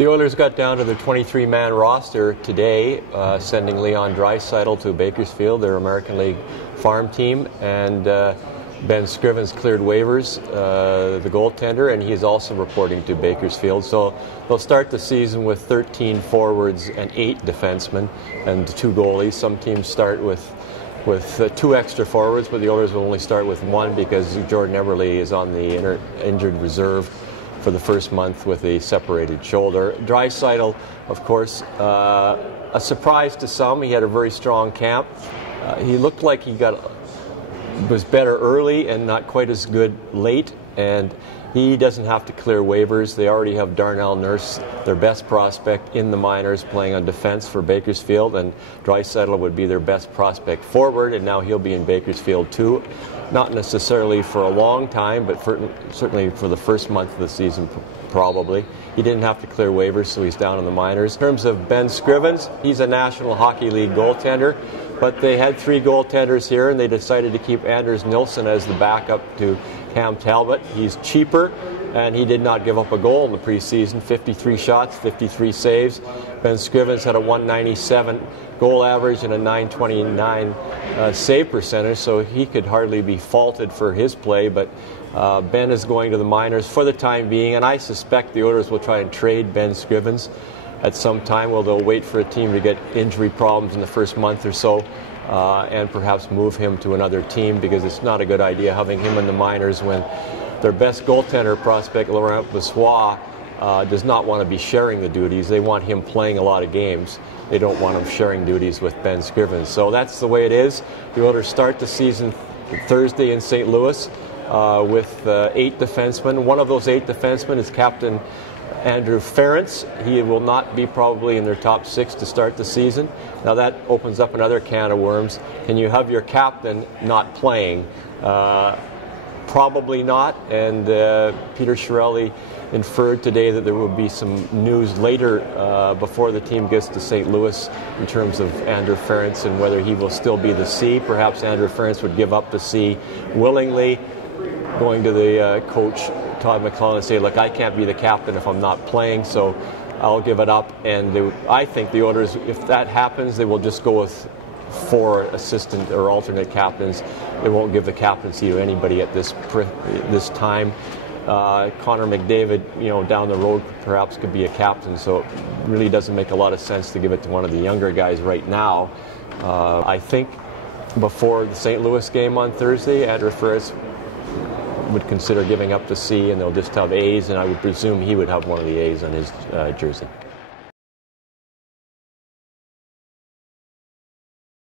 The Oilers got down to their 23-man roster today, sending Leon Draisaitl to Bakersfield, their American League farm team, and Ben Scrivens cleared waivers, the goaltender, and he's also reporting to Bakersfield. So they'll start the season with 13 forwards and 8 defensemen and 2 goalies. Some teams start with 2 extra forwards, but the Oilers will only start with 1 because Jordan Eberle is on the injured reserve for the first month with a separated shoulder. Draisaitl, of course, a surprise to some. He had a very strong camp. He looked like he was better early and not quite as good late, and he doesn't have to clear waivers. They already have Darnell Nurse, their best prospect in the minors, playing on defense for Bakersfield, and Draisaitl would be their best prospect forward, and now he'll be in Bakersfield too. Not necessarily for a long time, but certainly for the first month of the season, probably. He didn't have to clear waivers, so he's down in the minors. In terms of Ben Scrivens, he's a National Hockey League goaltender, but they had 3 goaltenders here, and they decided to keep Anders Nilsson as the backup to Cam Talbot. He's cheaper, and he did not give up a goal in the preseason. 53 shots, 53 saves. Ben Scrivens had a .197 goal average and a .929 save percentage, so he could hardly be faulted for his play, but Ben is going to the minors for the time being, and I suspect the Oilers will try and trade Ben Scrivens at some time. Well, they'll wait for a team to get injury problems in the first month or so, and perhaps move him to another team, because it's not a good idea having him in the minors when their best goaltender prospect, Laurent Brossoit, does not want to be sharing the duties. They want him playing a lot of games. They don't want him sharing duties with Ben Scrivens. So that's the way it is. The Oilers start the season Thursday in St. Louis with 8 defensemen. One of those 8 defensemen is Captain Andrew Ference. He will not be probably in their top 6 to start the season. Now that opens up another can of worms. Can you have your captain not playing? Probably not, and Peter Chiarelli inferred today that there will be some news later before the team gets to St. Louis in terms of Andrew Ference and whether he will still be the C. Perhaps Andrew Ference would give up the C willingly, going to the coach, Todd McClellan, and say, look, I can't be the captain if I'm not playing, so I'll give it up. And I think the Oilers, if that happens, they will just go with 4 assistant or alternate captains. They won't give the captaincy to anybody at this time. Connor McDavid, down the road, perhaps could be a captain, so it really doesn't make a lot of sense to give it to one of the younger guys right now. I think before the St. Louis game on Thursday, Andrew Ference would consider giving up the C, and they'll just have A's, and I would presume he would have one of the A's on his jersey.